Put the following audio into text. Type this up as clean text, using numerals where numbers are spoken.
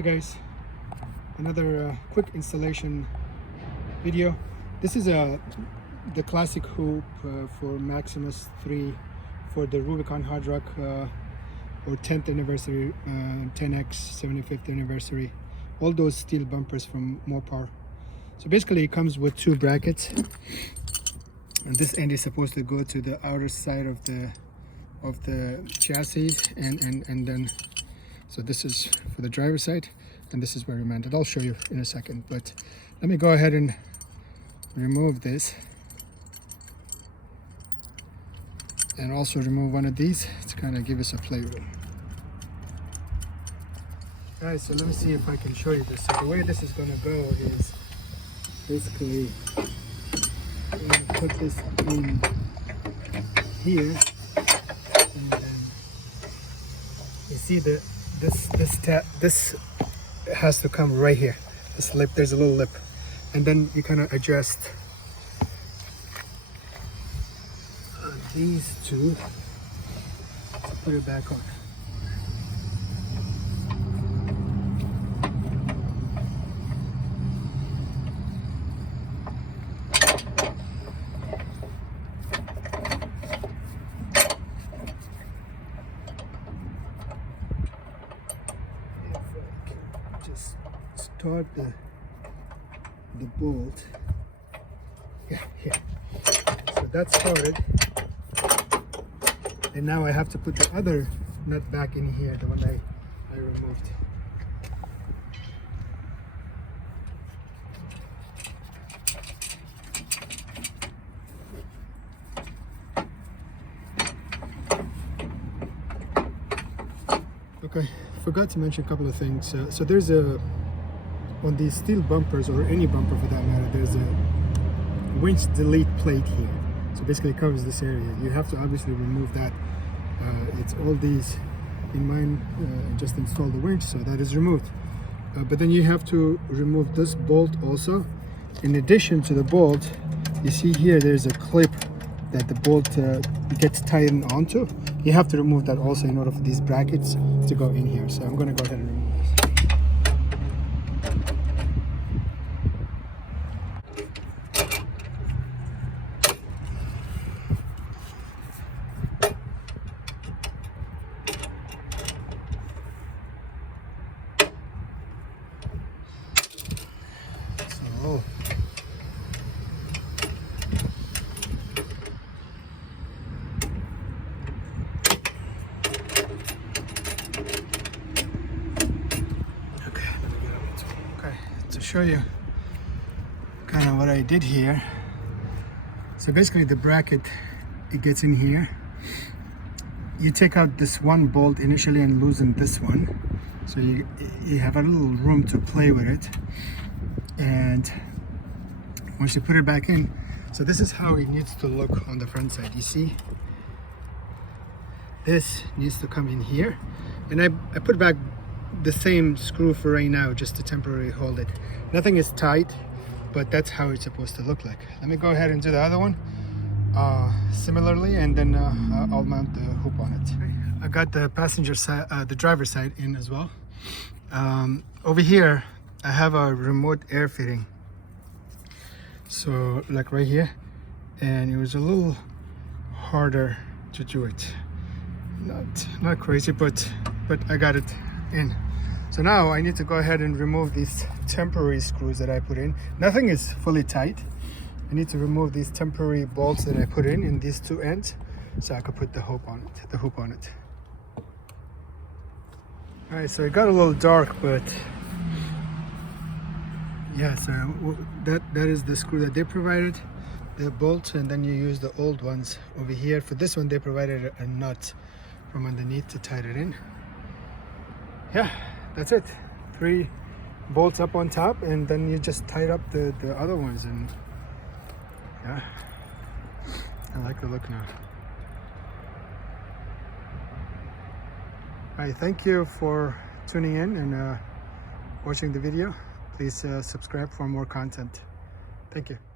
Hey guys, another quick installation video. This is the classic hoop for Maximus-3 for the Rubicon Hard Rock or 10th anniversary, 10X 75th anniversary, all those steel bumpers from Mopar. So basically it comes with two brackets, and this end is supposed to go to the outer side of the chassis, and then so this is for the driver's side and this is where we mounted. I'll show you in a second, but let me go ahead and remove this and also remove one of these to kind of give us a playroom. Guys, so let me see if I can show you this. So the way this is going to go is basically I'm going to put this in here, and then you see the this has to come right here. This lip, there's a little lip, and then you kind of adjust these two to put it back on. Just start the bolt. Yeah, here. So that's started. And now I have to put the other nut back in here, the one I removed. Okay, forgot to mention a couple of things. So there's on these steel bumpers, or any bumper for that matter, there's a winch delete plate here. So basically it covers this area. You have to obviously remove that. It's all these, in mine, just install the winch, so that is removed. But then you have to remove this bolt also. In addition to the bolt, you see here there's a clip that the bolt gets tightened onto. You have to remove that also in order for these brackets to go in here. So I'm going to go ahead and remove this. So to show you kind of what I did here. So basically the bracket, it gets in here. You take out this one bolt initially and loosen this one, so you have a little room to play with it. And once you put it back in, so this is how it needs to look on the front side. You see, this needs to come in here, and I put back the same screw for right now just to temporarily hold it. Nothing is tight, but that's how it's supposed to look like. Let me go ahead and do the other one similarly, and then I'll mount the hoop on it. I got the passenger side, the driver's side in as well. Over here I have a remote air fitting, so like right here, and it was a little harder to do it. Not crazy, but I got it in. So now I need to go ahead and remove these temporary screws that I put in. Nothing is fully tight. I need to remove these temporary bolts that I put in these two ends, so I could put the hoop on it. All right, so it got a little dark, but yeah, so that is the screw that they provided, the bolt, and then you use the old ones over here. For this one, they provided a nut from underneath to tie it in. Yeah, that's it. 3 bolts up on top, and then you just tied up the other ones, and yeah, I like the look now. All right, thank you for tuning in and watching the video. Please subscribe for more content. Thank you.